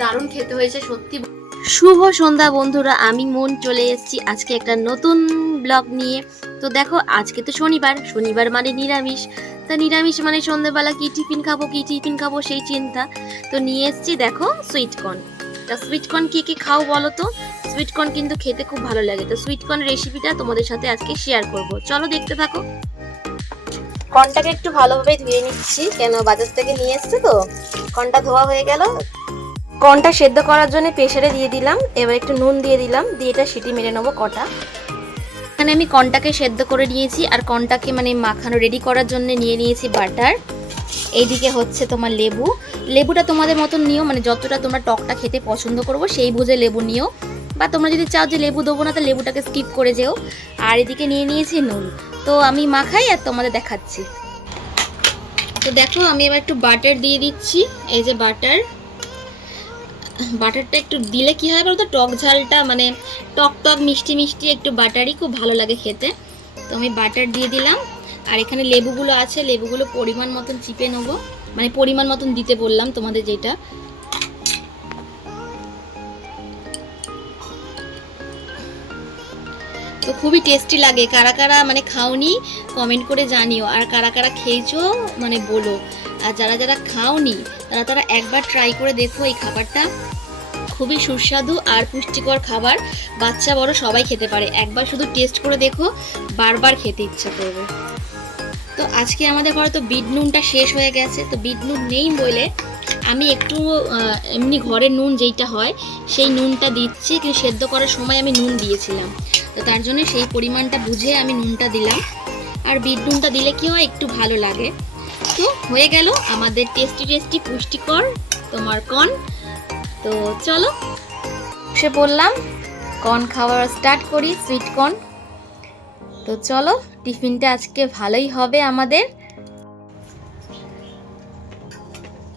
দারুণ খেতে হয়েছে সত্যি। শুভ সন্ধ্যা বন্ধুরা, আমি মন চলে এসেছি আজকে একটা নতুন ব্লগ নিয়ে। তো দেখো, আজকে তো শনিবার, শনিবার মানে নিরামিষ। তা নিরামিষ মানে সন্ধ্যেবেলা কি টিফিন খাবো সেই চিন্তা। তো নিয়ে এসেছি দেখো সুইটকর্ন। তা সুইটকর্ন কে কে খাও বলো তো? সুইটকর্ন কিন্তু খেতে খুব ভালো লাগে। তো সুইটকর্ন রেসিপিটা তোমাদের সাথে আজকে শেয়ার করব, চলো দেখতে থাকো। কর্নটাকে একটু ভালোভাবে ধুয়ে নিচ্ছি, কেন বাজার থেকে নিয়ে এসছে তো। কর্নটা ধোয়া হয়ে গেল। কর্নটা সেদ্ধ করার জন্য প্রেসারে দিয়ে দিলাম। এবার একটু নুন দিয়ে দিলাম, দিয়ে এটা সিটি মেরে নেবো কটা। এখানে আমি কর্নটাকে সেদ্ধ করে নিয়েছি, আর কর্নটাকে মানে মাখানো রেডি করার জন্য নিয়ে নিয়েছি বাটার। এইদিকে হচ্ছে তোমার লেবু। লেবুটা তোমাদের মতন নিও, মানে যতটা তোমরা টকটা খেতে পছন্দ করবো সেই বুঝে লেবু নিও, বা তোমরা যদি চাও যে লেবু দেবো না তো লেবুটাকে স্কিপ করে যেও। আর এদিকে নিয়ে নিয়েছি নুন। তো আমি মাখাই আর তোমাদের দেখাচ্ছি। তো দেখো, আমি এবার একটু বাটার দিয়ে দিচ্ছি। এই যে বাটারটা একটু দিলে কি হয় বলতো, টক ঝালটা মানে টক টক মিষ্টি মিষ্টি একটু বাটারই খুব ভালো লাগে খেতে। তো আমি বাটার দিয়ে দিলাম। আর এখানে লেবুগুলো আছে, লেবুগুলো পরিমাণ মতন চিপে নেবো, মানে পরিমাণ মতন দিতে বললাম তোমাদের যেটা। তো খুবই টেস্টি লাগে। কারা কারা মানে খাওনি কমেন্ট করে জানিও, আর কারা কারা খেয়েছো মানে বলো। আর যারা যারা খাওনি তারা একবার ট্রাই করে দেখো। এই খাবারটা খুবই সুস্বাদু আর পুষ্টিকর খাবার, বাচ্চা বড় সবাই খেতে পারে। একবার শুধু টেস্ট করে দেখো, বারবার খেতে ইচ্ছা করবে। তো আজকে আমাদের ঘরে তো বিট নুনটা শেষ হয়ে গেছে, তো বিট নুন নেই বলে আমি একটু এমনি ঘরের নুন যেইটা হয় সেই নুনটা দিচ্ছি, কিন্তু সেদ্ধ করার সময় আমি নুন দিয়েছিলাম, তো তার জন্য সেই পরিমাণটা বুঝে আমি নুনটা দিলাম। আর বিট নুনটা দিলে কি হয়, একটু ভালো লাগে। তো হয়ে গেল আমাদের টেস্টি টেস্টি পুষ্টিকর তোমার কর্ন। তো চলো সে বললাম কর্ন খাওয়া স্টার্ট করি, সুইট কর্ন। তো চলো, টিফিনটা আজকে ভালোই হবে আমাদের।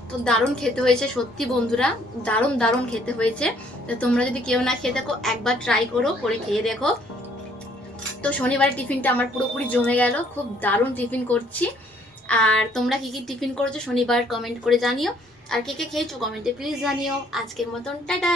তো দারুণ খেতে হয়েছে সত্যি বন্ধুরা, দারুণ দারুণ খেতে হয়েছে। তো তোমরা যদি কেউ না খেয়ে থাকো একবার ট্রাই করো, করে খেয়ে দেখো। তো শনিবারের টিফিনটা আমার পুরোপুরি জমে গেল, খুব দারুণ টিফিন করছি। আর তোমরা কি কি টিফিন করেছো শনিবার কমেন্ট করে জানিও, আর কে কে খেয়েছো কমেন্টে প্লিজ জানিও। আজকের মতন টাটা।